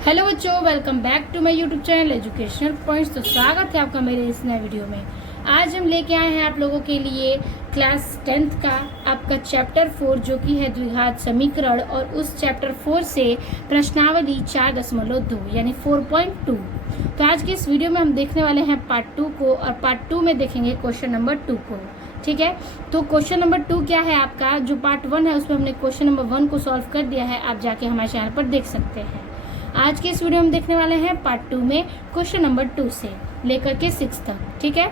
Hello बच्चों, welcome back to my YouTube channel educational points. तो स्वागत है आपका मेरे इस नए वीडियो में। आज हम लेके आए हैं आप लोगों के लिए क्लास 10th का आपका चैप्टर 4 जो कि है द्विघात समीकरण, और उस चैप्टर 4 से प्रश्नावली 4.2 यानी 4.2। तो आज के इस वीडियो में हम देखने वाले हैं पार्ट 2 को, और पार्ट 2 में देखेंगे क्वेश्चन नंबर 2 को। ठीक है, तो क्वेश्चन नंबर 2 क्या है आपका, जो पार्ट 1 है उसमें हमने क्वेश्चन नंबर 1 को सॉल्व कर दिया है, आप जाके हमारे चैनल पर देख सकते हैं। आज के इस वीडियो में देखने वाले हैं पार्ट 2 में क्वेश्चन नंबर 2 से लेकर के 6 तक। ठीक है,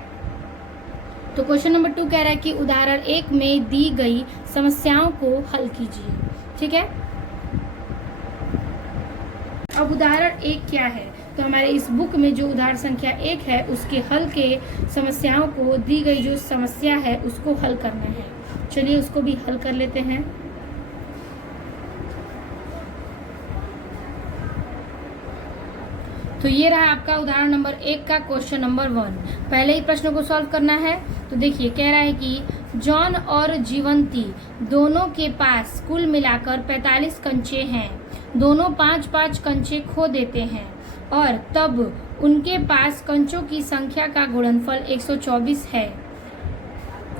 तो क्वेश्चन नंबर 2 कह रहा है कि उदाहरण 1 में दी गई समस्याओं को हल कीजिए। ठीक है, अब उदाहरण 1 क्या है, तो हमारे इस बुक में जो उदाहरण संख्या 1 है उसके हल के समस्याओं को, दी गई जो समस्या है उसको हल करना है। चलिए उसको भी हल कर लेते हैं। तो ये रहा आपका उदाहरण नंबर 1 का क्वेश्चन नंबर 1। पहले ही प्रश्न को सॉल्व करना है। तो देखिए, कह रहा है कि जॉन और जीवंती दोनों के पास कुल मिलाकर 45 कंचे हैं। दोनों 5-5 कंचे खो देते हैं और तब उनके पास कंचों की संख्या का गुणनफल 124 है।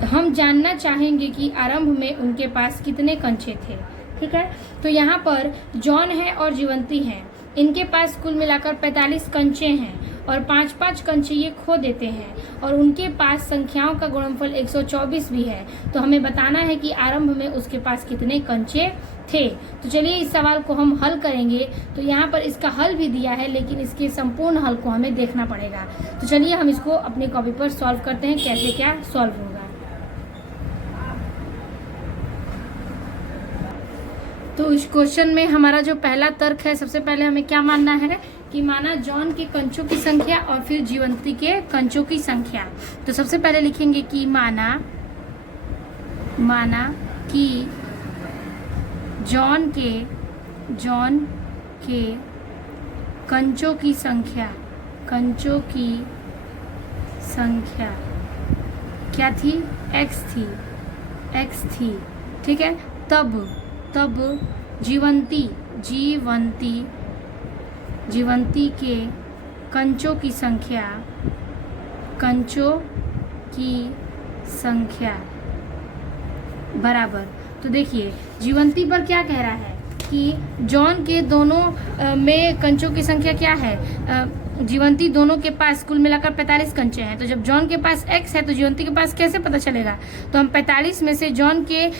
हम जानना चाहेंगे कि आरंभ में उनके पास कितने कंचे थे। ठीक है, तो यहाँ पर जॉन है और जीवंती हैं, इनके पास कुल मिलाकर 45 कंचे हैं और 5-5 कंचे ये खो देते हैं, और उनके पास संख्याओं का गुणनफल 124 भी है। तो हमें बताना है कि आरंभ में उसके पास कितने कंचे थे। तो चलिए इस सवाल को हम हल करेंगे। तो यहाँ पर इसका हल भी दिया है, लेकिन इसके संपूर्ण हल को हमें देखना पड़ेगा। तो चलिए हम इसको अपनी कॉपी पर सॉल्व करते हैं, कैसे क्या सॉल्व होगा। तो इस क्वेश्चन में हमारा जो पहला तर्क है, सबसे पहले हमें क्या मानना है कि माना जॉन के कंचों की संख्या और फिर जीवंती के कंचों की संख्या। तो सबसे पहले लिखेंगे कि माना कि जॉन के कंचों की संख्या क्या थी, x थी। ठीक है, तब जीवंती के कंचों की संख्या बराबर। तो देखिए जीवंती पर क्या कह रहा है कि जॉन के दोनों में कंचों की संख्या क्या है, जीवंती दोनों के पास कुल मिलाकर 45 कंचे हैं। तो जब जॉन के पास x है तो जीवंती के पास कैसे पता चलेगा, तो हम 45 में से जॉन के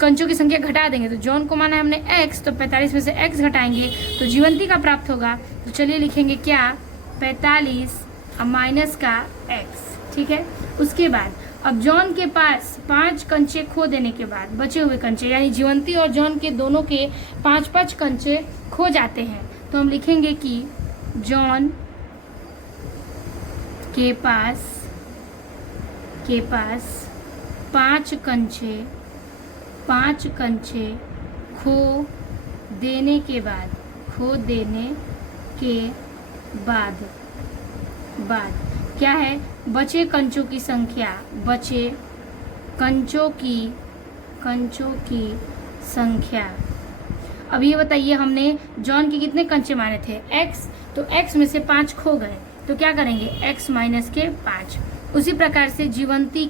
कंचों की संख्या घटा देंगे। तो जॉन को माना है हमने x, तो 45 में से x घटाएंगे तो जीवंती का प्राप्त होगा। तो चलिए लिखेंगे क्या, 45 माइनस का x। ठीक है, उसके बाद अब जॉन के पास 5 कंचे खो देने के बाद बचे हुए कंचे, यानी जीवंती और जॉन के दोनों के 5-5 कंचे खो जाते हैं। तो हम लिखेंगे कि जॉन के पास 5 कंचे खो देने के बाद क्या है, बचे कंचों की संख्या। अब ये बताइए, हमने जॉन के कितने कंचे माने थे, x, तो x में से 5 खो गए, तो क्या करेंगे, x माइनस के 5। उसी प्रकार से जीवंती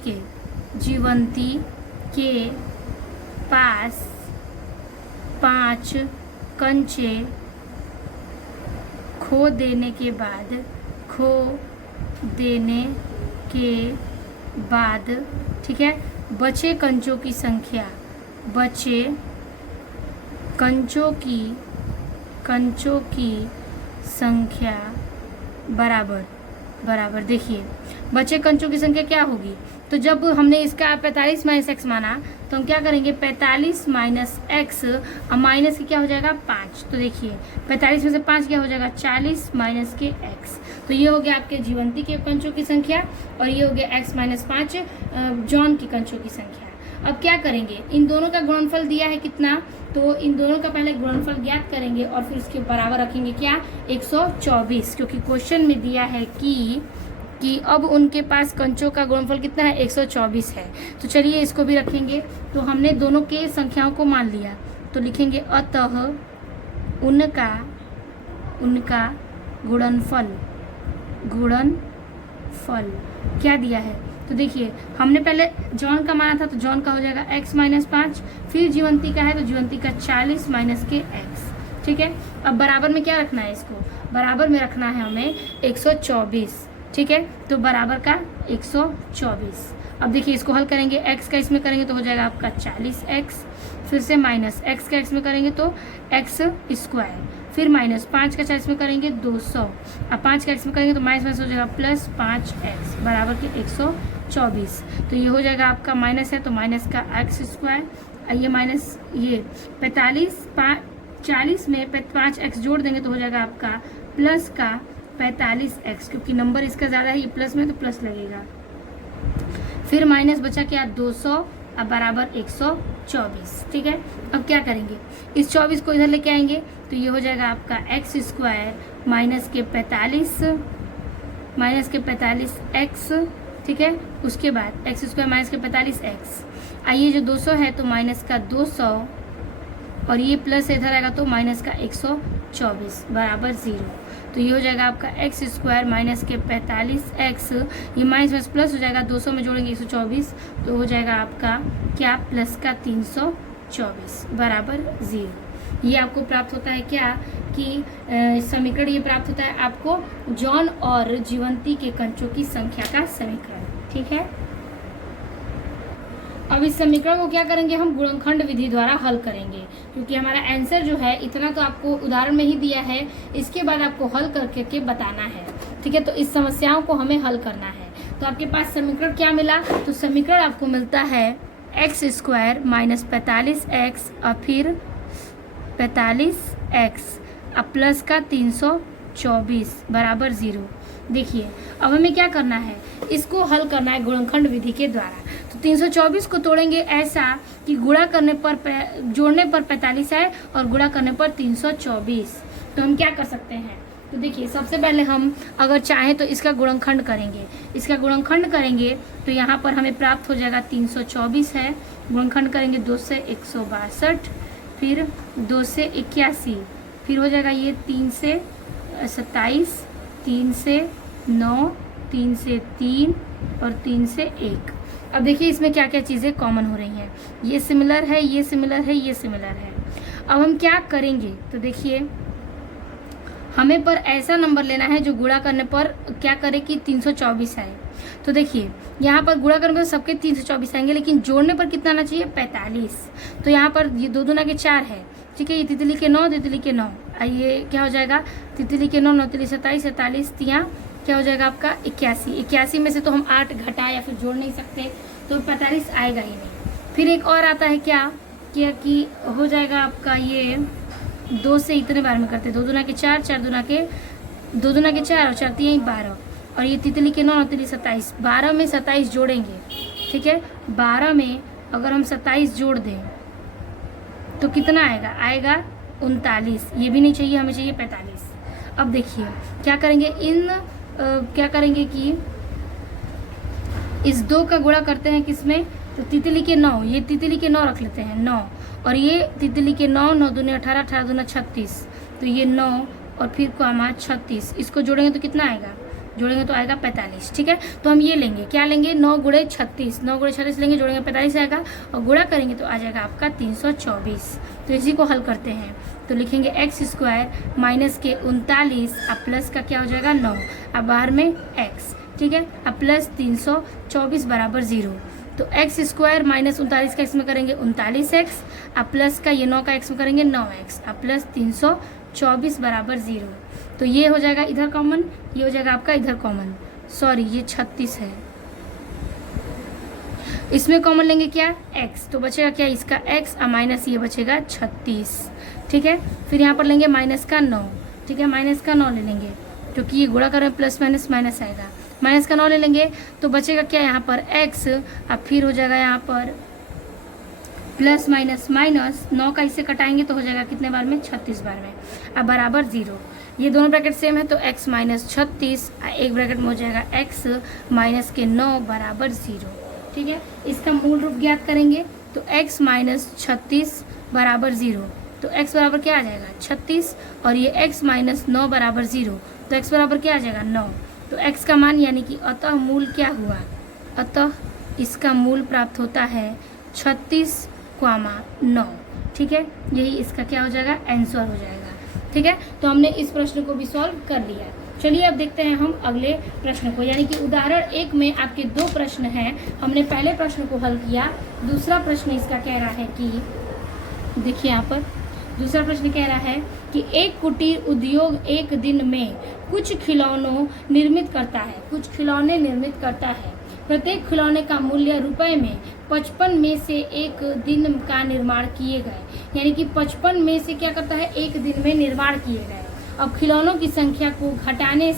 के पास 5 कंचे खो देने के बाद ठीक है, बचे कंचों की संख्या बराबर। देखिए बचे कंचों की संख्या क्या होगी, तो जब हमने इसका 45 माइनस एक्स माना तो हम क्या करेंगे, 45 माइनस एक्स, और माइनस की क्या हो जाएगा 5। तो देखिए 45 में से 5 क्या हो जाएगा, 40 माइनस के एक्स। तो ये हो गया आपके जीवंती के कंचों की संख्या, और ये हो गया x माइनस 5 जॉन की कंचों की संख्या। अब क्या करेंगे, इन दोनों का गुणनफल दिया है कितना, तो इन दोनों का पहले गुणनफल ज्ञात करेंगे और फिर उसके बराबर रखेंगे क्या, 124, क्योंकि क्वेश्चन में दिया है कि अब उनके पास कंचों का गुणनफल कितना है, 124 है। तो चलिए इसको भी रखेंगे। तो हमने दोनों के संख्याओं को मान लिया, तो लिखेंगे अतः उनका गुणनफल क्या दिया है। तो देखिए हमने पहले जॉन का माना था, तो जॉन का हो जाएगा x माइनस 5, फिर जीवंती का है तो जीवंती का 40 माइनस के x। ठीक है, अब बराबर में क्या रखना है, इसको बराबर में रखना है हमें 124। ठीक है, तो बराबर का 124। अब देखिए इसको हल करेंगे, x का इसमें करेंगे तो हो जाएगा आपका 40x, फिर से माइनस x का x में करेंगे तो x स्क्वायर, फिर माइनस 5 का 40 में करेंगे 200, अब 5 का x में करेंगे तो माइनस हो जाएगा प्लस 5x बराबर के 124। तो ये हो जाएगा आपका माइनस है तो माइनस का x स्क्वायर, ये माइनस ये 40 में 5x जोड़ देंगे तो हो जाएगा आपका प्लस का 45x, क्योंकि नंबर इसका ज़्यादा है, ये प्लस में तो प्लस लगेगा, फिर माइनस बचा क्या 200, अब बराबर 124। ठीक है, अब क्या करेंगे, इस 24 को इधर लेके आएंगे तो ये हो जाएगा आपका x स्क्वायर माइनस के 45x। ठीक है, उसके बाद x स्क्वायर माइनस के 45x, आइए जो 200 है तो माइनस का 200 और ये प्लस इधर आएगा तो माइनस का 124 बराबर 0। तो ये हो जाएगा आपका x स्क्वायर माइनस के 45x, ये माइनस में प्लस हो जाएगा, 200 में जोड़ेंगे 124 तो हो जाएगा आपका क्या प्लस का 324 बराबर 0। ये आपको प्राप्त होता है क्या कि समीकरण ये प्राप्त होता है आपको जॉन और जीवंती के कंचों की संख्या का समीकरण। ठीक है, अब इस समीकरण को क्या करेंगे, हम गुणनखंड विधि द्वारा हल करेंगे, क्योंकि हमारा आंसर जो है इतना तो आपको उदाहरण में ही दिया है, इसके बाद आपको हल करके बताना है। ठीक है, तो इस समस्याओं को हमें हल करना है। तो आपके पास समीकरण क्या मिला, तो समीकरण आपको मिलता है x स्क्वायर माइनस 45x और फिर 45x अब प्लस का 324 बराबर 0। देखिए अब हमें क्या करना है, इसको हल करना है गुणनखंड विधि के द्वारा। तो 324 को तोड़ेंगे ऐसा कि गुणा करने पर जोड़ने पर 45 आए और गुणा करने पर 324। तो हम क्या कर सकते हैं, तो देखिए सबसे पहले हम अगर चाहें तो इसका गुणनखंड करेंगे, गुणनखंड करेंगे तो यहाँ पर हमें प्राप्त हो जाएगा 324 है, गुणनखंड करेंगे 2 से 162, फिर 2 से 81, फिर हो जाएगा ये 3 से 27, 3 से 9, 3 से 3 और 3 से 1। अब देखिए इसमें क्या क्या चीज़ें कॉमन हो रही हैं, ये सिमिलर है, ये सिमिलर है, ये सिमिलर है। अब हम क्या करेंगे, तो देखिए हमें पर ऐसा नंबर लेना है जो गुणा करने पर क्या करे कि 324 आए। तो देखिए यहाँ पर गुणा करने पर सबके 324 आएंगे, लेकिन जोड़ने पर कितना आना चाहिए 45। तो यहाँ पर ये 2 दूना के 4 है। ठीक है, ये तितली के 9, तितली के 9, ये क्या हो जाएगा तितली के 9, 9 तितली 27, 47 तिया क्या हो जाएगा आपका 81। 81 में से तो हम 8 घटा या फिर जोड़ नहीं सकते, तो 45 आएगा ही नहीं। फिर एक और आता है क्या कि हो जाएगा आपका ये 2 से इतने बार में करते, 2 दूना के 4, 4 दूना के 2 दूना के 4 और 4 तिया 12, और ये तितली के 9, 9 तितली 27, 12 में 27 जोड़ेंगे। ठीक है, 12 में अगर हम 27 जोड़ दें तो कितना आएगा 39। ये भी नहीं चाहिए, हमें चाहिए 45। अब देखिए क्या करेंगे, क्या करेंगे कि इस 2 का गुणा करते हैं किसमें, तो तितली के 9, ये तितली के 9 रख लेते हैं 9, और ये तितली के 9, 9 दूनी 18, 18 दूना 36, तो ये 9 और फिर को हमारा 36, इसको जोड़ेंगे तो कितना आएगा, जोड़ेंगे तो आएगा 45। ठीक है, तो हम ये लेंगे, क्या लेंगे 9 गुणे 36, 9 गुणे 36 लेंगे, जोड़ेंगे 45 आएगा, और गुणा करेंगे तो आ जाएगा आपका 324। तो इसी को हल करते हैं, तो लिखेंगे x स्क्वायर माइनस के 39 अब प्लस का क्या हो जाएगा 9, अब बाहर में x। ठीक है, अब प्लस 324 बराबर 0। तो x स्क्वायर माइनस 39 का x में करेंगे 39x, अब प्लस का ये 9 का x में करेंगे 9x, अब प्लस 324 बराबर 0। तो ये हो जाएगा इधर कॉमन, ये हो जाएगा आपका इधर कॉमन, सॉरी ये 36 है, इसमें कॉमन लेंगे क्या x, तो बचेगा क्या इसका x और माइनस ये बचेगा 36। ठीक है, फिर यहाँ पर लेंगे माइनस का 9। ठीक है, माइनस का 9 ले लेंगे क्योंकि ये गुणा करें प्लस माइनस माइनस आएगा, माइनस का 9 ले लेंगे तो बचेगा क्या यहाँ पर x, अब फिर हो जाएगा यहाँ पर प्लस माइनस माइनस 9 का इससे कटाएंगे तो हो जाएगा कितने बार में 36 बार में, अब बराबर 0। ये दोनों ब्रैकेट सेम है तो x माइनस 36, एक ब्रैकेट में हो जाएगा x माइनस के 9 बराबर 0। ठीक है, इसका मूल रूप ज्ञात करेंगे तो x माइनस 36 बराबर 0। तो x बराबर क्या आ जाएगा 36, और ये x माइनस 9 बराबर 0, तो x बराबर क्या आ जाएगा 9। तो x का मान यानी कि अतः मूल क्या हुआ, अतः इसका मूल प्राप्त होता है 36,9। ठीक है, यही इसका क्या हो जाएगा आंसर हो जाएगा। ठीक है, तो हमने इस प्रश्न को भी सॉल्व कर लिया। चलिए अब देखते हैं हम अगले प्रश्न को, यानी कि उदाहरण 1 में आपके 2 प्रश्न हैं। हमने पहले प्रश्न को हल किया, दूसरा प्रश्न इसका कह रहा है कि देखिए यहाँ पर दूसरा प्रश्न कह रहा है कि एक कुटीर उद्योग एक दिन में कुछ खिलौनों निर्मित करता है, कुछ खिलौने निर्मित करता है। प्रत्येक खिलौने का मूल्य रुपए में 55 में से एक दिन का निर्माण किए गए, यानी कि 55 में से क्या करता है एक दिन में निर्माण किए गए। अब खिलौनों की संख्या को घटाने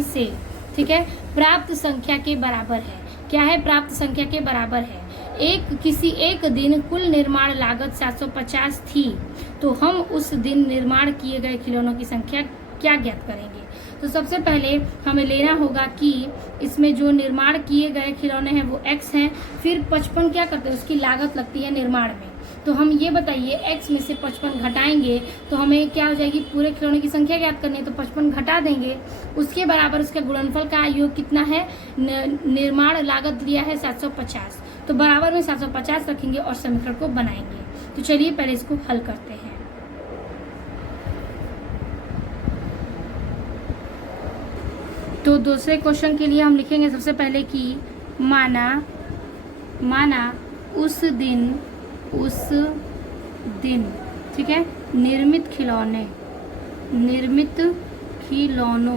से ठीक है प्राप्त संख्या के बराबर है। क्या है, प्राप्त संख्या के बराबर है। किसी एक दिन कुल निर्माण लागत 750 थी, तो हम उस दिन निर्माण किए गए खिलौनों की संख्या क्या ज्ञात करेंगे। तो सबसे पहले हमें लेना होगा कि इसमें जो निर्माण किए गए खिलौने हैं वो x हैं, फिर 55 क्या करते हैं उसकी लागत लगती है निर्माण में। तो हम ये बताइए x में से 55 घटाएंगे तो हमें क्या हो जाएगी, पूरे खिलौने की संख्या ज्ञात करनी है, तो 55 घटा देंगे, उसके बराबर उसके गुणनफल का योग कितना है, निर्माण लागत दिया है 750, तो बराबर में 750 रखेंगे और समीकरण को बनाएंगे। तो चलिए पहले इसको हल करते हैं। तो दूसरे क्वेश्चन के लिए हम लिखेंगे सबसे पहले कि माना उस दिन ठीक है निर्मित खिलौनों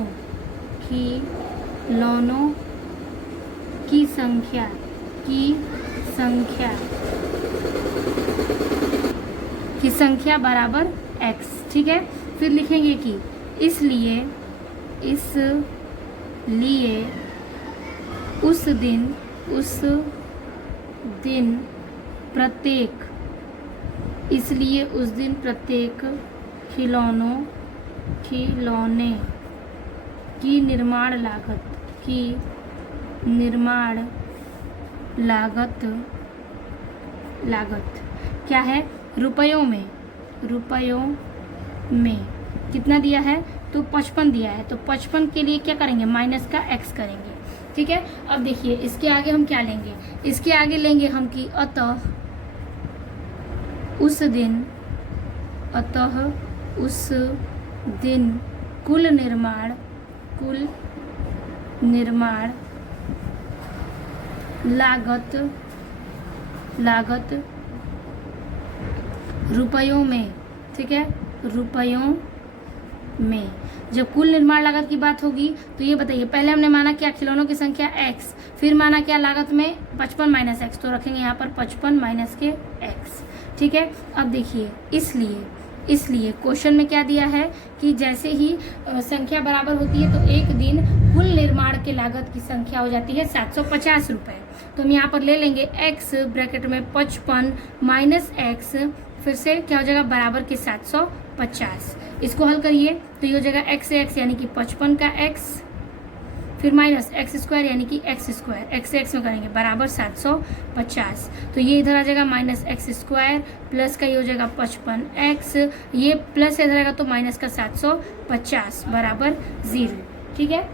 की संख्या बराबर x। ठीक है, फिर लिखेंगे कि इसलिए उस दिन प्रत्येक खिलौने की निर्माण लागत क्या है, रुपयों में कितना दिया है, तो 55 दिया है, तो 55 के लिए क्या करेंगे, माइनस का x करेंगे। ठीक है, अब देखिए इसके आगे हम क्या लेंगे, इसके आगे लेंगे हम कि अतः उस दिन कुल निर्माण लागत रुपयों में। ठीक है, रुपयों में जब कुल निर्माण लागत की बात होगी तो ये बताइए, पहले हमने माना क्या, खिलौनों की संख्या x, फिर माना क्या लागत में 55 माइनस x, तो रखेंगे यहाँ पर 55 माइनस के x। ठीक है, अब देखिए इसलिए क्वेश्चन में क्या दिया है कि जैसे ही संख्या बराबर होती है तो एक दिन कुल निर्माण के लागत की संख्या हो जाती है 750 रुपये। तो हम यहाँ पर ले लेंगे x ब्रैकेट में 55 माइनस x, फिर से क्या हो जाएगा बराबर के 750। इसको हल करिए तो ये हो जाएगा x से x यानी कि 55 का x, फिर माइनस x स्क्वायर यानी कि x स्क्वायर, x से x में करेंगे बराबर 750। तो ये इधर आ जाएगा माइनस x स्क्वायर, प्लस का ये हो जाएगा 55x, ये प्लस इधर आएगा तो माइनस का 750 बराबर 0। ठीक है,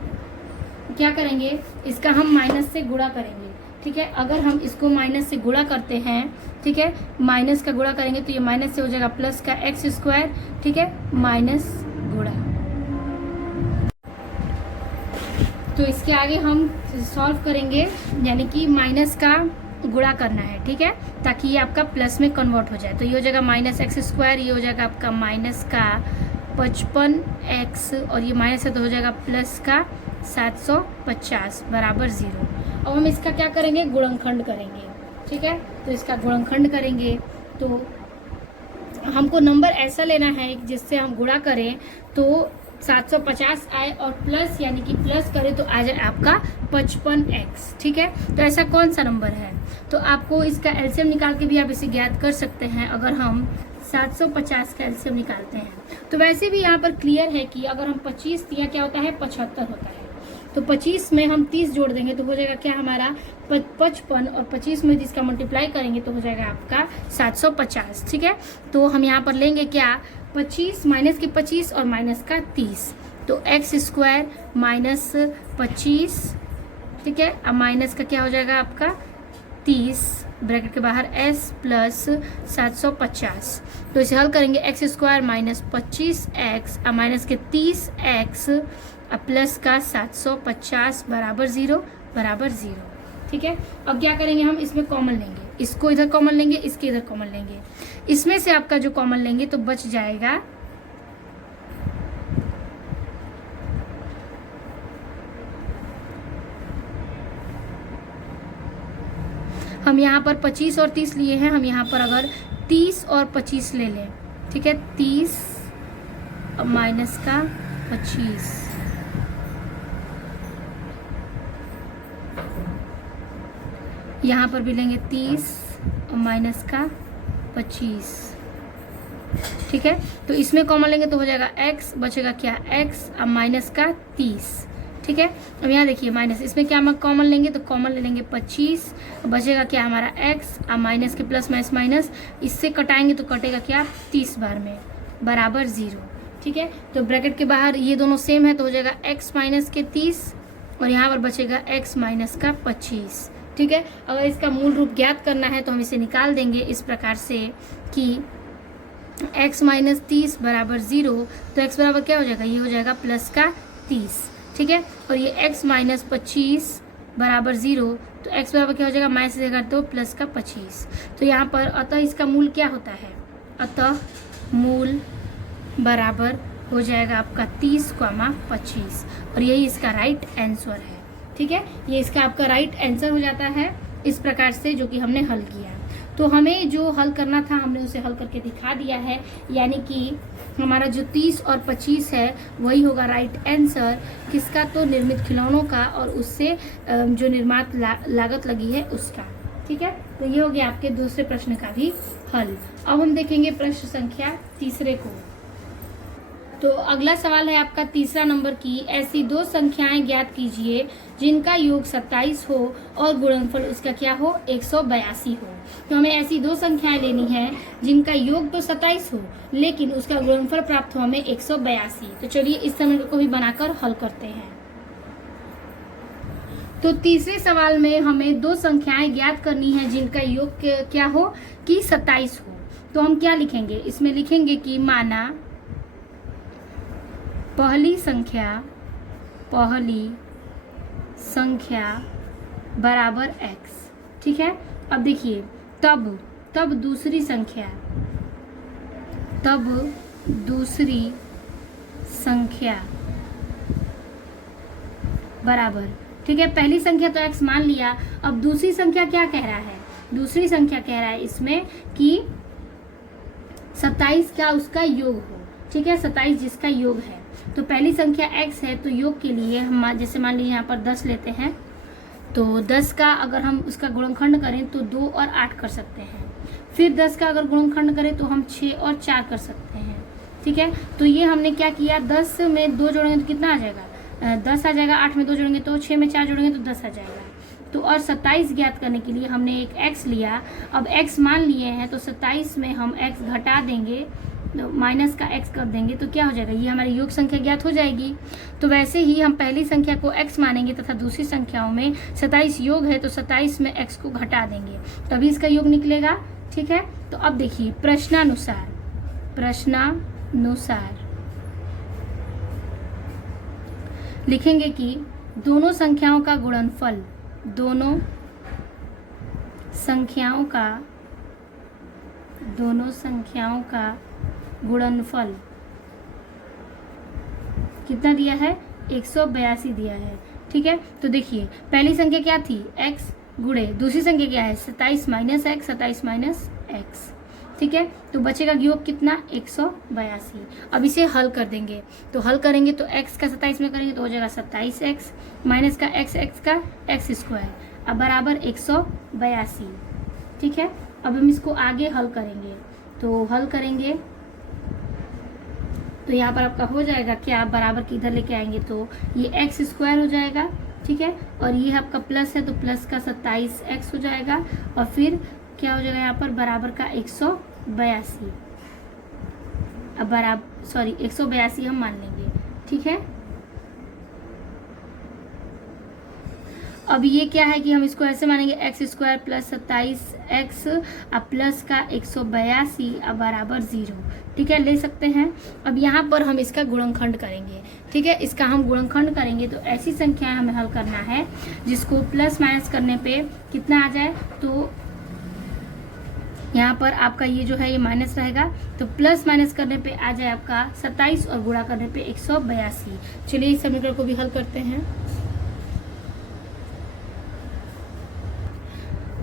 क्या करेंगे, इसका हम माइनस से गुणा करेंगे। ठीक है, अगर हम इसको माइनस से गुणा करते हैं, ठीक है माइनस का गुणा करेंगे तो ये माइनस से हो जाएगा प्लस का x स्क्वायर। ठीक है, माइनस गुणा, तो इसके आगे हम सॉल्व करेंगे, यानी कि माइनस का गुणा करना है। ठीक है, ताकि ये आपका प्लस में कन्वर्ट हो जाए। तो ये हो जाएगा माइनस x स्क्वायर, ये हो जाएगा आपका माइनस का 55x, और ये माइनस है तो हो जाएगा प्लस का 750 बराबर 0। अब हम इसका क्या करेंगे, गुणनखंड करेंगे। ठीक है, तो इसका गुणनखंड करेंगे तो हमको नंबर ऐसा लेना है जिससे हम गुणा करें तो 750 आए और प्लस यानी कि प्लस करें तो आ जाए आपका 55x। ठीक है, तो ऐसा कौन सा नंबर है, तो आपको इसका एलसीएम निकाल के भी आप इसे ज्ञात कर सकते हैं। अगर हम 750 का एलसीएम निकालते हैं तो वैसे भी यहाँ पर क्लियर है कि अगर हम 25 दिया क्या होता है 75 होता है। तो 25 में हम 30 जोड़ देंगे तो हो जाएगा क्या हमारा 55, और 25 में 30 का मल्टीप्लाई करेंगे तो हो जाएगा आपका 750। ठीक है, तो हम यहाँ पर लेंगे क्या 25 माइनस के 25 और माइनस का 30, तो एक्स स्क्वायर माइनस 25। ठीक है, अब माइनस का क्या हो जाएगा आपका 30 ब्रैकेट के बाहर s प्लस 750। तो इसे हल करेंगे एक्स स्क्वायर माइनस 25x और माइनस के 30x प्लस का 750 बराबर 0 बराबर 0। ठीक है, अब क्या करेंगे हम इसमें कॉमन लेंगे, इसको इधर कॉमन लेंगे, इसके इधर कॉमन लेंगे, इसमें से आपका जो कॉमन लेंगे तो बच जाएगा हम यहाँ पर 25 और 30 लिए हैं, हम यहाँ पर अगर 30 और 25 ले लें, ठीक है 30 माइनस का 25, यहाँ पर भी लेंगे 30 और माइनस का 25। ठीक है, तो इसमें कॉमन लेंगे तो हो जाएगा x, बचेगा क्या x और माइनस का 30। ठीक है, अब यहाँ देखिए माइनस, इसमें क्या हम कॉमन लेंगे तो कॉमन ले लेंगे 25, बचेगा क्या हमारा x और माइनस के प्लस माइनस माइनस, इससे कटाएंगे तो कटेगा क्या 30 बार में बराबर 0। ठीक है, तो ब्रैकेट के बाहर ये दोनों सेम है तो हो जाएगा x माइनस के 30 और यहाँ पर बचेगा x माइनस का 25। ठीक है, अगर इसका मूल रूप ज्ञात करना है तो हम इसे निकाल देंगे इस प्रकार से कि x माइनस 30 बराबर 0, तो x बराबर क्या हो जाएगा, ये हो जाएगा प्लस का 30। ठीक है, और ये x माइनस 25 बराबर 0, तो x बराबर क्या हो जाएगा माइनस से करते तो प्लस का 25। तो यहाँ पर अतः इसका मूल क्या होता है, अतः मूल बराबर हो जाएगा आपका 30,25 और यही इसका राइट आंसर है। ठीक है, ये इसका आपका राइट आंसर हो जाता है इस प्रकार से जो कि हमने हल किया। तो हमें जो हल करना था हमने उसे हल करके दिखा दिया है, यानी कि हमारा जो 30 और 25 है वही होगा राइट आंसर किसका, तो निर्मित खिलौनों का और उससे जो निर्माण लागत लगी है उसका। ठीक है, तो ये हो गया आपके दूसरे प्रश्न का भी हल। अब हम देखेंगे प्रश्न संख्या तीसरे को। तो अगला सवाल है आपका तीसरा नंबर की, ऐसी दो संख्याएं ज्ञात कीजिए जिनका योग 27 हो और गुणनफल उसका क्या हो 182 हो। तो हमें ऐसी दो संख्याएं लेनी है जिनका योग तो 27 हो लेकिन उसका गुणनफल प्राप्त हो हमें 182। तो चलिए इस समीकरण को भी बनाकर हल करते हैं। तो तीसरे सवाल में हमें दो संख्याएं ज्ञात करनी है जिनका योग क्या हो कि 27 हो। तो हम क्या लिखेंगे, इसमें लिखेंगे कि माना पहली संख्या बराबर x। ठीक है, अब देखिए तब दूसरी संख्या बराबर, ठीक है पहली संख्या तो x मान लिया, अब दूसरी संख्या क्या कह रहा है, दूसरी संख्या कह रहा है इसमें कि 27 का उसका योग हो। ठीक है, 27 जिसका योग है, तो पहली संख्या x है तो योग के लिए हम जैसे मान लीजिए यहाँ पर 10 लेते हैं, तो 10 का अगर हम उसका गुणनखंड करें तो 2 और 8 कर सकते हैं, फिर 10 का अगर गुणनखंड करें तो हम 6 और 4 कर सकते हैं। ठीक है, तो ये हमने क्या किया, 10 में 2 जोड़ेंगे तो कितना आ जाएगा 10 आ जाएगा, 8 में 2 जोड़ेंगे तो 6 में 4 जोड़ेंगे तो 10 आ जाएगा। तो और 27 ज्ञात करने के लिए हमने एक x लिया, अब x मान लिए हैं तो 27 में हम x घटा देंगे, माइनस का x कर देंगे तो क्या हो जाएगा, ये हमारी योग संख्या ज्ञात हो जाएगी। तो वैसे ही हम पहली संख्या को x मानेंगे तथा दूसरी संख्याओं में 27 योग है तो 27 में x को घटा देंगे तभी इसका योग निकलेगा। ठीक है, तो अब देखिए प्रश्नानुसार लिखेंगे कि दोनों संख्याओं का गुणनफल कितना दिया है 182 दिया है। ठीक है, तो देखिए पहली संख्या क्या थी x गुणे, दूसरी संख्या क्या है 27 माइनस x, 27 माइनस x। ठीक है, तो बचेगा योग कितना 182। अब इसे हल कर देंगे, तो हल करेंगे तो x का 27 में करेंगे तो हो जाएगा 27x माइनस का x का x स्क्वायर अब बराबर 182। ठीक है, अब हम इसको आगे हल करेंगे, तो हल करेंगे तो यहाँ पर आपका हो जाएगा क्या, आप बराबर के इधर लेके आएंगे तो ये एक्स स्क्वायर हो जाएगा, ठीक है। और ये आपका प्लस है तो प्लस का 27x हो जाएगा, और फिर क्या हो जाएगा यहाँ पर बराबर का 182, अब बराबर 182 हम मान लेंगे, ठीक है। अब ये क्या है कि हम इसको ऐसे मानेंगे एक्स स्क्वायर प्लस 27x अब प्लस का 182 अब बराबर 0, ठीक है, ले सकते हैं। अब यहाँ पर हम इसका गुणनखंड करेंगे, ठीक है, इसका हम गुणनखंड करेंगे तो ऐसी संख्याएं हमें हल करना है जिसको प्लस माइनस करने पे कितना आ जाए, तो यहाँ पर आपका ये जो है ये माइनस रहेगा, तो प्लस माइनस करने पे आ जाए आपका 27 और गुणा करने पे 182। चलिए इस समीकरण को भी हल करते हैं।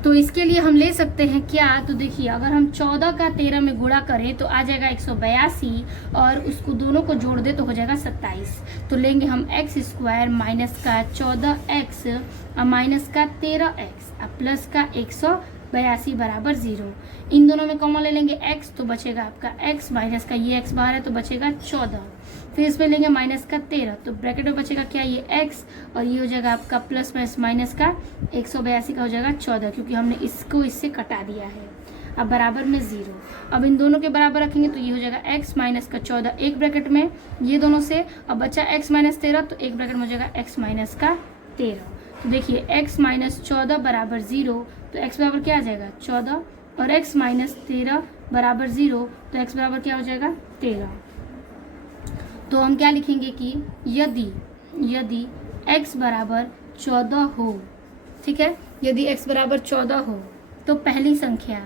तो इसके लिए हम ले सकते हैं क्या, तो देखिए अगर हम 14 का 13 में गुणा करें तो आ जाएगा 182 और उसको दोनों को जोड़ दे तो हो जाएगा 27। तो लेंगे हम एक्स स्क्वायर माइनस का 14x और माइनस का 13x और प्लस का 182 बराबर 0। इन दोनों में कॉमन ले लेंगे x तो बचेगा आपका x, माइनस का ये x बाहर है तो बचेगा 14, फिर इसमें लेंगे माइनस का 13 तो ब्रैकेट में बचेगा क्या, ये x, और ये हो जाएगा आपका प्लस माइनस माइनस का 182 का हो जाएगा 14, क्योंकि हमने इसको इससे कटा दिया है। अब बराबर में 0, अब इन दोनों के बराबर रखेंगे तो ये हो जाएगा x माइनस का 14 एक ब्रैकेट में ये दोनों से, अब बचा x माइनस 13 तो एक ब्रैकेट में हो जाएगा x माइनस का 13। तो देखिए x माइनस 14 बराबर 0, तो x बराबर क्या आ जाएगा 14, और x माइनस 13 बराबर 0, तो x बराबर क्या हो जाएगा 13। तो हम क्या लिखेंगे कि यदि x बराबर 14 हो, ठीक है, यदि x बराबर 14 हो तो पहली संख्या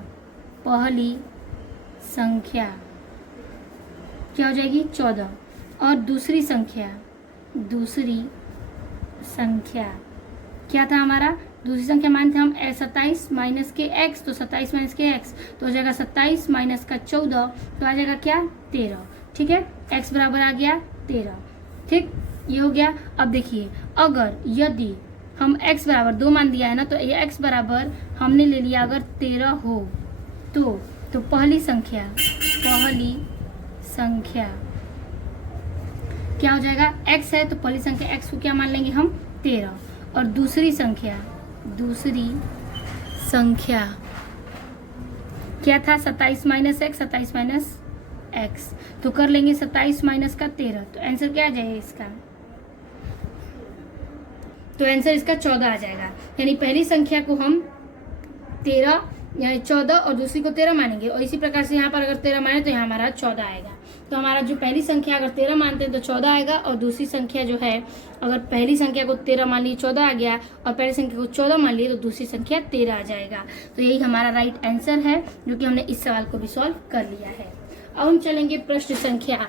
क्या हो जाएगी 14, और दूसरी संख्या क्या था हमारा, दूसरी संख्या मानते हम 27 माइनस के x, तो 27 माइनस के x तो हो जाएगा 27 माइनस का 14 तो आ जाएगा क्या 13, ठीक है, x बराबर आ गया 13, ठीक, ये हो गया। अब देखिए अगर यदि हम x बराबर 2 मान दिया है ना, तो ये x बराबर हमने ले लिया अगर 13 हो तो पहली संख्या क्या हो जाएगा, x है तो पहली संख्या x को क्या मान लेंगे हम 13, और दूसरी संख्या क्या था 27 माइनस x, 27 माइनस x, तो कर लेंगे 27 माइनस का 13, तो आंसर क्या आ जाएगा इसका, तो आंसर इसका 14 आ जाएगा। यानी पहली संख्या को हम 13 यानी 14 और दूसरी को 13 मानेंगे, और इसी प्रकार से यहाँ पर अगर 13 माने तो यहाँ हमारा 14 आएगा। तो हमारा जो पहली संख्या अगर 13 मानते हैं तो 14 आएगा, और दूसरी संख्या जो है अगर पहली संख्या को 13 मान ली 14 आ गया, और पहली संख्या को 14 मान लिए तो दूसरी संख्या 13 आ जाएगा। तो यही हमारा राइट आंसर है, जो कि हमने इस सवाल को भी सॉल्व कर लिया है। अब हम चलेंगे प्रश्न संख्या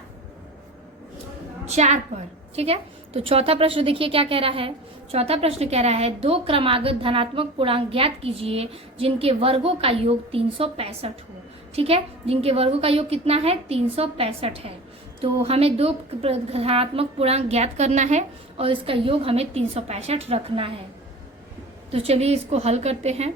4 पर, ठीक है। तो चौथा प्रश्न देखिए क्या कह रहा है। चौथा प्रश्न कह रहा है 2 क्रमागत धनात्मक पूर्णांक ज्ञात कीजिए जिनके वर्गों का योग 365 हो, ठीक है, जिनके वर्गों का योग कितना है 365 है। तो हमें 2 धनात्मक पूर्णांक ज्ञात करना है और इसका योग हमें 365 रखना है। तो चलिए इसको हल करते हैं।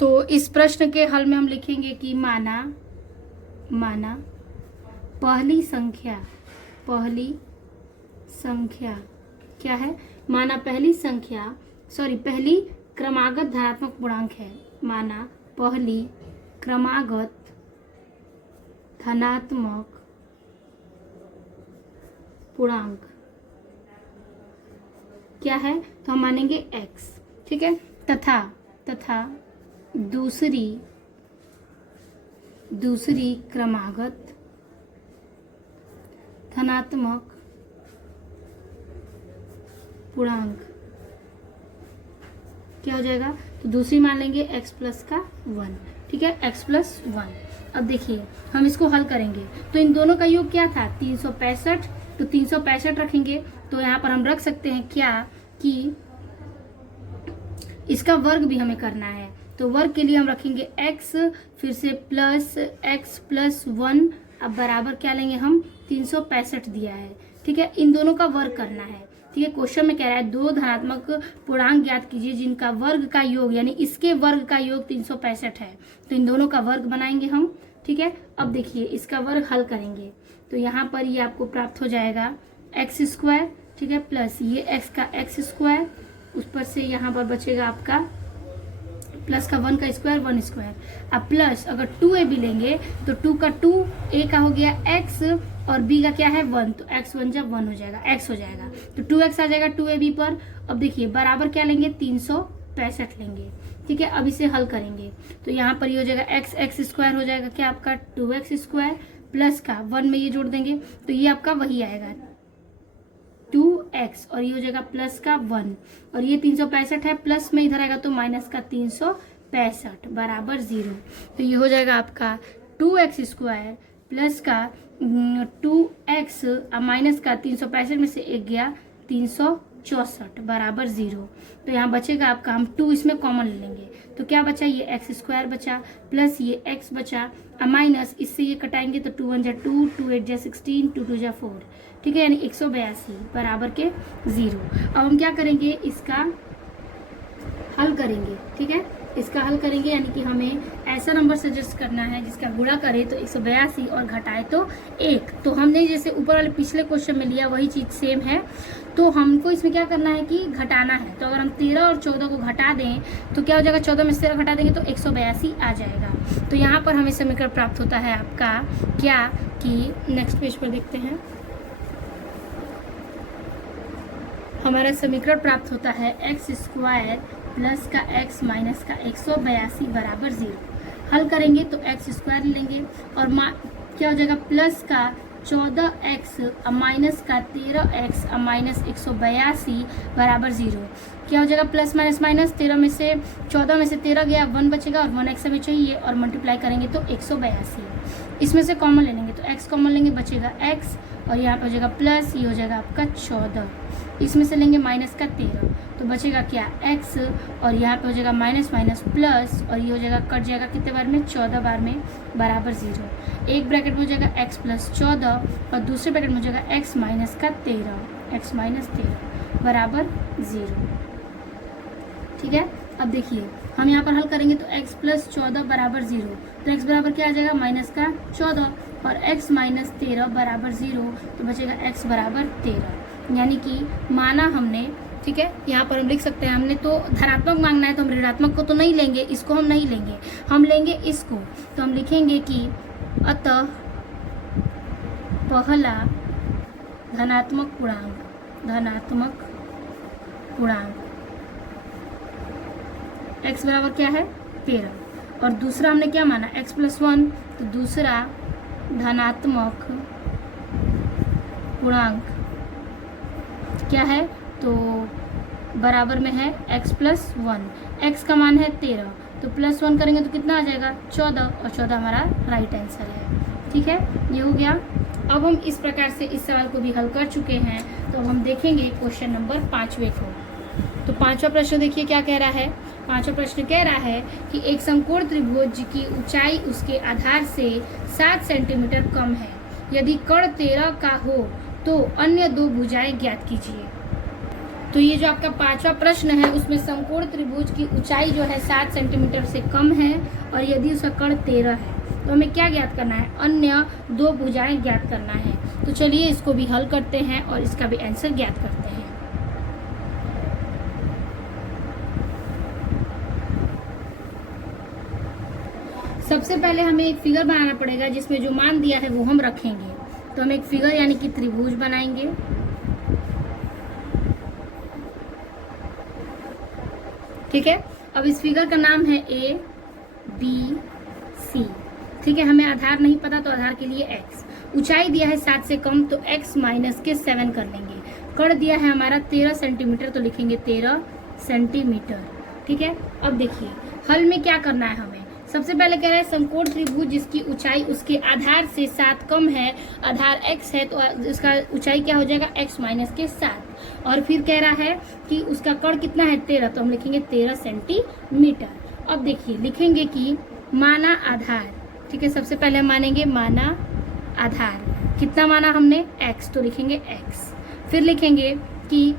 तो इस प्रश्न के हल में हम लिखेंगे कि माना पहली संख्या क्या है, माना पहली क्रमागत धनात्मक पूर्णांक है, माना पहली क्रमागत धनात्मक पूर्णांक क्या है, तो हम मानेंगे x, ठीक है, तथा दूसरी क्रमागत धनात्मक पूर्णांक क्या हो जाएगा, तो दूसरी मान लेंगे x प्लस का 1, ठीक है, x प्लस 1। अब देखिए हम इसको हल करेंगे तो इन दोनों का योग क्या था 365, तो 365 रखेंगे। तो यहाँ पर हम रख सकते हैं क्या कि इसका वर्ग भी हमें करना है, तो वर्ग के लिए हम रखेंगे x, फिर से प्लस x प्लस 1, अब बराबर क्या लेंगे हम 365 दिया है, ठीक है, इन दोनों का वर्ग करना है। ठीक है। क्वेश्चन में कह रहा है दो धनात्मक पूर्णांक ज्ञात कीजिए जिनका वर्ग का योग यानी इसके वर्ग का योग 365 है। तो इन दोनों का वर्ग बनाएंगे हम, ठीक है। अब देखिए इसका वर्ग हल करेंगे तो यहाँ पर ये आपको प्राप्त हो जाएगा एक्स स्क्वायर, ठीक है, प्लस ये एक्स का एक्स स्क्वायर, उस पर से यहाँ पर बचेगा आपका प्लस का 1 का स्क्वायर 1 स्क्वायर। अब प्लस अगर 2a भी लेंगे तो 2 का 2, a का हो गया x और b का क्या है 1, तो x 1 जब 1 हो जाएगा x हो जाएगा, तो 2x आ जाएगा 2ab पर। अब देखिए बराबर क्या लेंगे 365 लेंगे, ठीक है। अब इसे हल करेंगे तो यहाँ पर ये हो जाएगा x स्क्वायर हो जाएगा क्या आपका 2x स्क्वायर, प्लस का 1 में ये जोड़ देंगे तो ये आपका वही आएगा 2x और ये हो जाएगा प्लस का 1 और ये 365 है, प्लस में इधर आएगा तो माइनस का 365 बराबर 0। तो ये हो जाएगा आपका 2x स्क्वायर प्लस का 2x माइनस का 365 में से एक गया 364 बराबर 0। तो यहाँ बचेगा आपका, हम 2 इसमें कॉमन ले लेंगे तो क्या बचा, ये एक्स स्क्वायर बचा प्लस ये x बचा माइनस इससे ये कटाएंगे तो 2 1 जा 2, 2 8 जा 16, 2 2 जा 4, ठीक है, यानी 182 बराबर के 0। अब हम क्या करेंगे, इसका हल करेंगे, ठीक है, इसका हल करेंगे यानी कि हमें ऐसा नंबर सजेस्ट करना है जिसका गुणा करे तो 182 और घटाए तो 1। तो हमने जैसे ऊपर वाले पिछले क्वेश्चन में लिया वही चीज़ सेम है, तो हमको इसमें क्या करना है कि घटाना है। तो अगर हम 13 और 14 को घटा दें तो क्या हो जाएगा, 14 में से 13 घटा देंगे तो 182 आ जाएगा। तो यहाँ पर हमें समीकरण प्राप्त होता है आपका क्या, कि नेक्स्ट पेज पर देखते हैं, हमारा समीकरण प्राप्त होता है एक्स स्क्वायर प्लस का x माइनस का 182 बराबर 0। हल करेंगे तो एक्स स्क्वायर लेंगे और क्या हो जाएगा प्लस का 14x माइनस का 13x माइनस 182 बराबर 0। क्या हो जाएगा प्लस माइनस माइनस, 13 में से 14 में से 13 गया 1 बचेगा और 1x हमें चाहिए और मल्टीप्लाई करेंगे तो 182। इसमें से कॉमन ले लेंगे तो x कॉमन लेंगे बचेगा x और यहाँ पे हो जाएगा प्लस, ये हो जाएगा आपका 14, इसमें से लेंगे माइनस का 13 तो बचेगा क्या x और यहाँ पे हो जाएगा माइनस माइनस प्लस और ये हो जाएगा कट जाएगा कितने बार में 14 बार में बराबर 0। एक ब्रैकेट में हो जाएगा x प्लस 14 और दूसरे ब्रैकेट में हो जाएगा x माइनस का 13, x माइनस 13 बराबर 0, ठीक है। अब देखिए हम यहाँ पर हल करेंगे तो x प्लस 14 बराबर 0, तो x बराबर क्या आ जाएगा माइनस का 14 और x माइनस 13 बराबर 0, तो बचेगा x बराबर 13। यानी कि माना हमने, ठीक है, यहाँ पर हम लिख सकते हैं हमने तो धनात्मक मांगना है तो हम ऋणात्मक को तो नहीं लेंगे, इसको हम नहीं लेंगे, हम लेंगे इसको। तो हम लिखेंगे कि अतः पहला धनात्मक पूर्णांक x बराबर क्या है 13 और दूसरा हमने क्या माना x प्लस 1, तो दूसरा धनात्मक पूर्णांक क्या है, तो बराबर में है x प्लस 1, x का मान है 13 तो प्लस 1 करेंगे तो कितना आ जाएगा 14 और 14 हमारा राइट आंसर है, ठीक है, ये हो गया। अब हम इस प्रकार से इस सवाल को भी हल कर चुके हैं, तो अब हम देखेंगे क्वेश्चन नंबर 5वें को। तो 5वां प्रश्न देखिए क्या कह रहा है। 5वां प्रश्न कह रहा है कि एक समकोण त्रिभुज की ऊंचाई उसके आधार से 7 सेंटीमीटर कम है, यदि कर्ण 13 का हो तो अन्य दो भुजाएं ज्ञात कीजिए। तो ये जो आपका 5वां प्रश्न है उसमें समकोण त्रिभुज की ऊंचाई जो है 7 सेंटीमीटर से कम है और यदि उसका कर्ण 13 है तो हमें क्या ज्ञात करना है, अन्य दो भुजाएं ज्ञात करना है। तो चलिए इसको भी हल करते हैं और इसका भी आंसर ज्ञात करते हैं। सबसे पहले हमें एक फिगर बनाना पड़ेगा जिसमें जो मान दिया है वो हम रखेंगे। तो हम एक फिगर यानी कि त्रिभुज बनाएंगे। ठीक है, अब इस फिगर का नाम है ABC। ठीक है, हमें आधार नहीं पता तो आधार के लिए x, ऊंचाई दिया है 7 से कम तो x माइनस के 7 कर लेंगे। कर्ण दिया है हमारा 13 सेंटीमीटर तो लिखेंगे 13 सेंटीमीटर। ठीक है, अब देखिए हल में क्या करना है हमें। सबसे पहले कह रहा है समकोण त्रिभुज जिसकी ऊंचाई उसके आधार से 7 कम है, आधार x है तो उसका ऊंचाई क्या हो जाएगा x माइनस के 7। और फिर कह रहा है कि उसका कर्ण कितना है 13 तो हम लिखेंगे 13 सेंटीमीटर। अब देखिए लिखेंगे कि माना आधार। ठीक है, सबसे पहले मानेंगे माना आधार, कितना माना हमने x तो लिखेंगे x। फिर लिखेंगे कि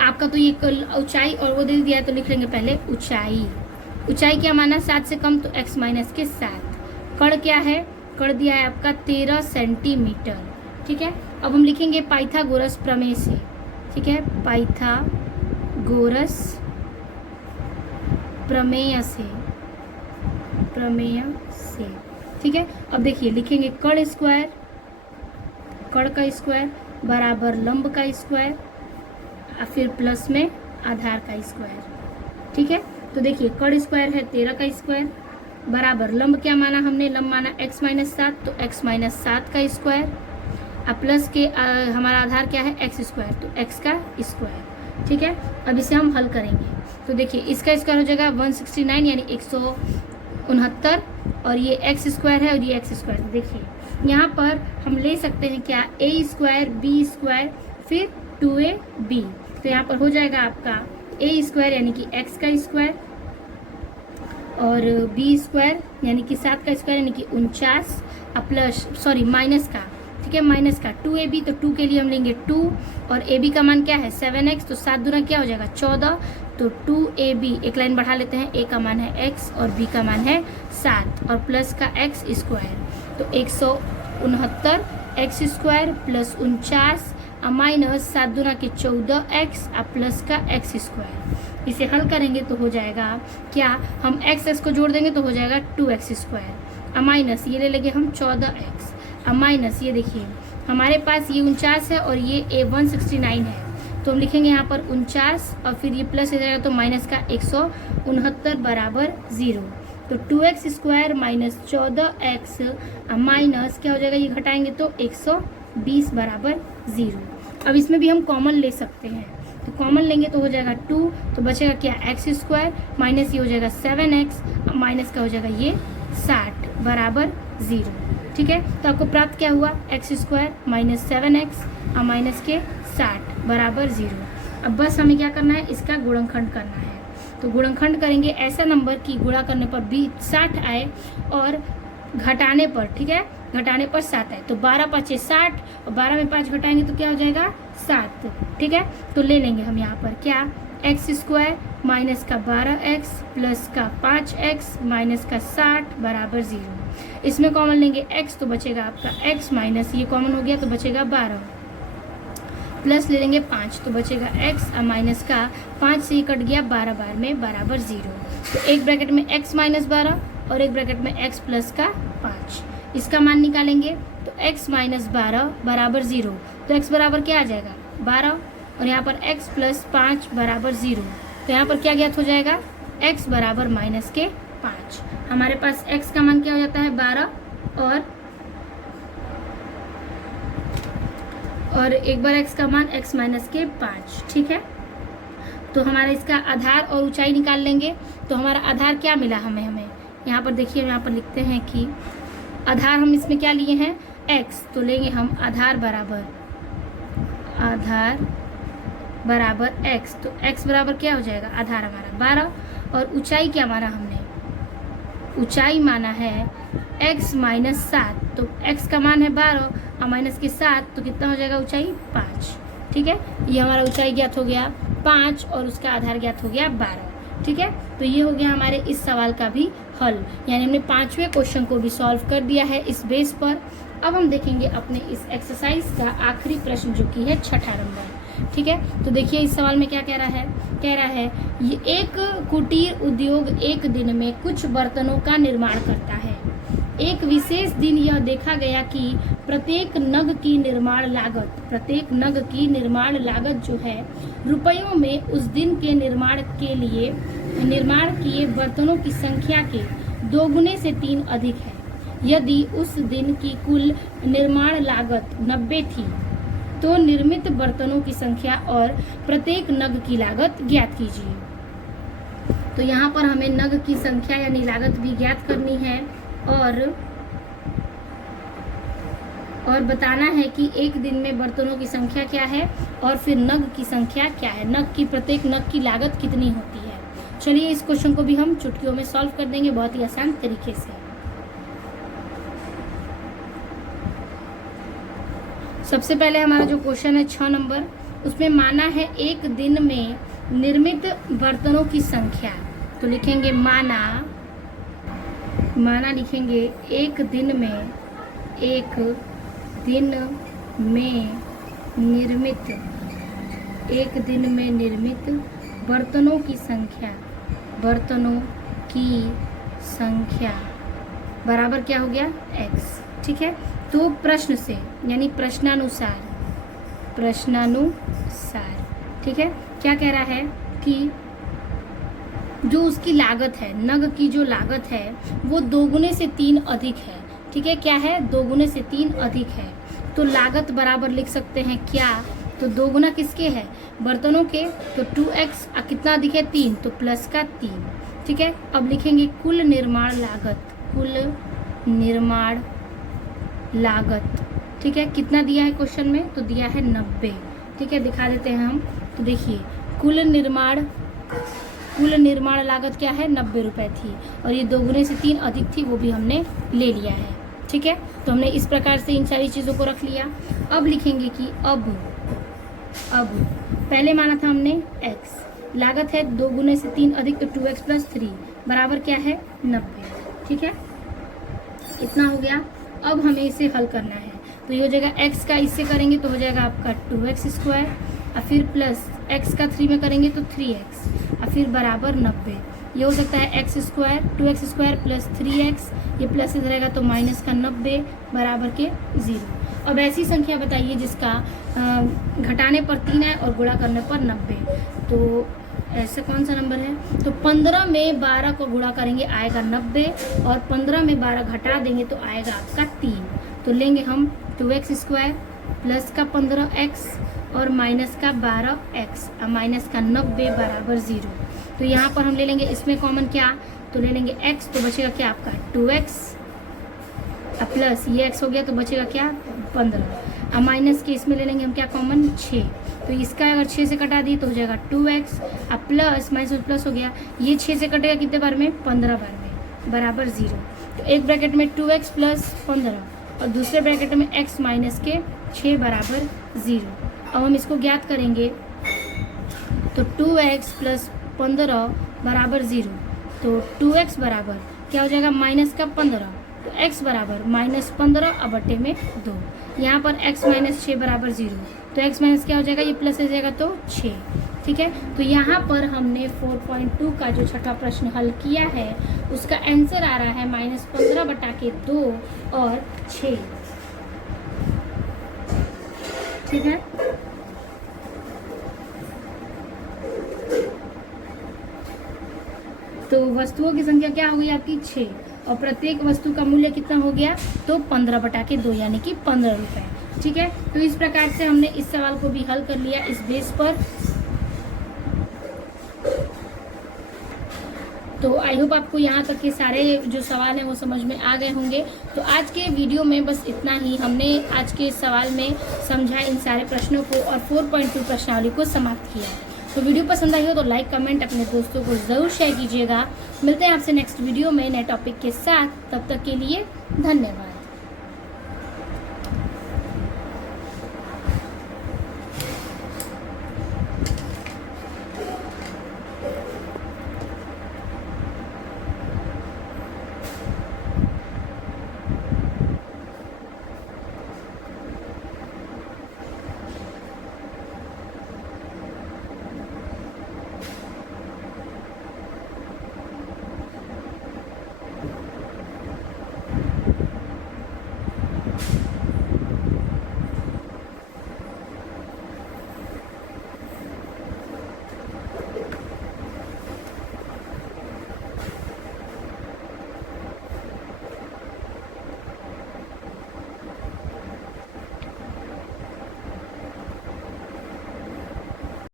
आपका तो ये ऊंचाई और वो दे दिया है, तो लिख लेंगे पहले ऊंचाई। ऊंचाई क्या माना, 7 से कम तो x माइनस के 7। कण क्या है, कण दिया है आपका 13 सेंटीमीटर। ठीक है, अब हम लिखेंगे पाइथागोरस प्रमेय से। ठीक है, पाइथागोरस प्रमेय से। ठीक है, अब देखिए लिखेंगे कण स्क्वायर, कण का स्क्वायर बराबर लंब का स्क्वायर, फिर प्लस में आधार का स्क्वायर। ठीक है, तो देखिए कण स्क्वायर है 13 का स्क्वायर बराबर लंब क्या माना हमने, लंब माना x माइनस 7, तो x माइनस 7 का स्क्वायर, अब प्लस के हमारा आधार क्या है x स्क्वायर, तो x का स्क्वायर। ठीक है, अब इसे हम हल करेंगे तो देखिए इसका स्क्वायर हो जाएगा 169 यानी 169, और ये x स्क्वायर है और ये x स्क्वायर। देखिए यहाँ पर हम ले सकते हैं क्या, a स्क्वायर b स्क्वायर फिर 2ab, तो यहाँ पर हो जाएगा आपका a स्क्वायर यानी कि x का स्क्वायर और b स्क्वायर यानी कि 7 का स्क्वायर यानी कि 49, प्लस माइनस का। ठीक है, माइनस का 2ab, तो 2 के लिए हम लेंगे 2 और ab का मान क्या है 7x, तो 7 दूना क्या हो जाएगा 14, तो 2ab एक लाइन बढ़ा लेते हैं, a का मान है x और b का मान है 7 और प्लस का x स्क्वायर, तो 169 x स्क्वायर प्लस 49 माइनस 7 दूना के 14x प्लस का x स्क्वायर। इसे हल करेंगे तो हो जाएगा क्या, हम x को जोड़ देंगे तो हो जाएगा 2x स्क्वायर, माइनस ये ले लेंगे हम 14x, माइनस ये देखिए हमारे पास ये 49 है और ये 169 है, तो हम लिखेंगे यहाँ पर 49 और फिर ये प्लस हो जाएगा तो माइनस का 169 बराबर 0, तो 2x square minus 14x minus क्या हो जाएगा, ये घटाएंगे तो 120 बराबर 0। अब इसमें भी हम कॉमन ले सकते हैं, तो कॉमन लेंगे तो हो जाएगा 2, तो बचेगा क्या x स्क्वायर माइनस ये हो जाएगा 7x माइनस का हो जाएगा ये 60 बराबर 0। ठीक है, तो आपको प्राप्त क्या हुआ, x square minus 7x minus के 60 बराबर 0। अब बस हमें क्या करना है, इसका गुणनखंड करना है, तो गुणनखंड करेंगे ऐसा नंबर की गुणा करने पर भी 60 आए और घटाने पर, ठीक है, घटाने पर 7 आए, तो 12 5 60 और 12 में 5 घटाएंगे तो क्या हो जाएगा 7। ठीक है, तो ले लेंगे हम यहाँ पर क्या, x स्क्वायर माइनस का 12x प्लस का 5x माइनस का 60 बराबर 0। इसमें कॉमन लेंगे x तो बचेगा आपका x माइनस ये कॉमन हो गया तो बचेगा 12, प्लस ले लेंगे 5 तो बचेगा x माइनस का 5 से कट गया 12 बार में बराबर 0, तो एक ब्रैकेट में x माइनस 12 और एक ब्रैकेट में x प्लस का 5, इसका मान निकालेंगे तो x माइनस 12 बराबर 0, तो x बराबर क्या आ जाएगा 12 और यहाँ पर x प्लस 5 बराबर 0, तो यहाँ पर क्या ज्ञात हो जाएगा x बराबर माइनस के 5। हमारे पास x का मान क्या हो जाता है 12 और एक बार x का मान x माइनस के 5। ठीक है, तो हमारा इसका आधार और ऊंचाई निकाल लेंगे, तो हमारा आधार क्या मिला हमें यहाँ पर देखिए, यहाँ पर लिखते हैं कि आधार हम इसमें क्या लिए हैं x, तो लेंगे हम आधार बराबर x, तो x बराबर क्या हो जाएगा आधार हमारा 12 और ऊंचाई क्या माना हमने, ऊंचाई माना है x माइनस 7, तो x का मान है 12 और माइनस के 7 तो कितना हो जाएगा ऊंचाई 5। ठीक है, ये हमारा ऊंचाई ज्ञात हो गया 5 और उसका आधार ज्ञात हो गया 12। ठीक है, तो ये हो गया हमारे इस सवाल का भी हल, यानी हमने 5वें क्वेश्चन को भी सॉल्व कर दिया है इस बेस पर। अब हम देखेंगे अपने इस एक्सरसाइज का आखिरी प्रश्न जो कि है 6ठा नंबर। ठीक है, तो देखिए इस सवाल में क्या कह रहा है ये एक कुटीर उद्योग एक दिन में कुछ बर्तनों का निर्माण करता है। एक विशेष दिन यह देखा गया कि प्रत्येक नग की निर्माण लागत जो है रुपयों में उस दिन के निर्माण किए बर्तनों की संख्या के 2 गुने से 3 अधिक है। यदि उस दिन की कुल निर्माण लागत 90 थी तो निर्मित बर्तनों की संख्या और प्रत्येक नग की लागत ज्ञात कीजिए। तो यहाँ पर हमें नग की संख्या यानी लागत भी ज्ञात करनी है और बताना है कि एक दिन में बर्तनों की संख्या क्या है और फिर नग की संख्या क्या है, प्रत्येक नग की लागत कितनी होती है। चलिए इस क्वेश्चन को भी हम चुटकियों में सॉल्व कर देंगे बहुत ही आसान तरीके से। सबसे पहले हमारा जो क्वेश्चन है 6 नंबर, उसमें माना है एक दिन में निर्मित बर्तनों की संख्या। तो लिखेंगे माना लिखेंगे एक दिन में निर्मित बर्तनों की संख्या बराबर क्या हो गया x। ठीक है, तो प्रश्न से यानी प्रश्नानुसार, ठीक है, क्या कह रहा है कि जो उसकी लागत है, नग की जो लागत है वो 2 गुने से 3 अधिक है। ठीक है, क्या है 2 गुने से 3 अधिक है, तो लागत बराबर लिख सकते हैं क्या, तो 2 गुना किसके है, बर्तनों के, तो 2x कितना अधिक है 3, तो प्लस का 3। ठीक है, अब लिखेंगे कुल निर्माण लागत। ठीक है, कितना दिया है क्वेश्चन में, तो दिया है 90। ठीक है, दिखा देते हैं हम, तो देखिए कुल निर्माण लागत क्या है 90 रुपये थी, और ये 2 गुने से 3 अधिक थी, वो भी हमने ले लिया है। ठीक है, तो हमने इस प्रकार से इन सारी चीज़ों को रख लिया। अब लिखेंगे कि अब पहले माना था हमने x, लागत है 2 गुने से 3 अधिक, तो 2x + 3 बराबर क्या है 90। ठीक है, इतना हो गया। अब हमें इसे हल करना है, तो ये हो जाएगा x का इससे करेंगे तो हो जाएगा आपका 2x², और फिर प्लस x का 3 में करेंगे तो 3x, और फिर बराबर 90। ये हो सकता है x² 2x² + 3x, ये प्लस इधर रहेगा तो माइनस का 90 बराबर के 0। अब ऐसी संख्या बताइए जिसका घटाने पर 3 है और गुणा करने पर 90। तो ऐसा कौन सा नंबर है, तो 15 में 12 को गुणा करेंगे आएगा 90, और 15 में 12 घटा देंगे तो आएगा आपका 3। तो लेंगे हम 2x² प्लस का 15x और माइनस का 12x और माइनस का 90 बराबर 0। तो यहाँ पर हम ले लेंगे इसमें कॉमन क्या, तो ले लेंगे x, तो बचेगा क्या आपका 2x, प्लस ये x हो गया तो बचेगा क्या 15, और माइनस के इसमें ले लेंगे हम क्या कॉमन 6। तो इसका अगर 6 से कटा दी तो हो जाएगा 2x, और प्लस माइनस में प्लस हो गया, ये 6 से कटेगा कितने बार में 15 बार में बराबर 0। तो एक ब्रैकेट में 2x + 15 और दूसरे ब्रैकेट में x माइनस के 6 बराबर 0। अब हम इसको ज्ञात करेंगे, तो 2x + 15 बराबर 0, तो 2x बराबर क्या हो जाएगा -15, तो x बराबर -15 में 2। यहाँ पर x - 6 बराबर 0, तो x माइनस क्या हो जाएगा, ये प्लस हो जाएगा तो 6। ठीक है, तो यहाँ पर हमने 4.2 का जो छठा प्रश्न हल किया है उसका आंसर आ रहा है -15/2 और 6। ठीक है, तो वस्तुओं की संख्या क्या हो गई आपकी 6, और प्रत्येक वस्तु का मूल्य कितना हो गया, तो 15/2 यानी कि 15 रुपये। ठीक है, तो इस प्रकार से हमने इस सवाल को भी हल कर लिया इस बेस पर। तो आई होप आपको यहाँ तक के सारे जो सवाल हैं वो समझ में आ गए होंगे। तो आज के वीडियो में बस इतना ही, हमने आज के सवाल में समझा इन सारे प्रश्नों को और 4.2 प्रश्नावली को समाप्त किया। तो वीडियो पसंद आई हो तो लाइक कमेंट अपने दोस्तों को ज़रूर शेयर कीजिएगा। मिलते हैं आपसे नेक्स्ट वीडियो में नए टॉपिक के साथ, तब तक के लिए धन्यवाद।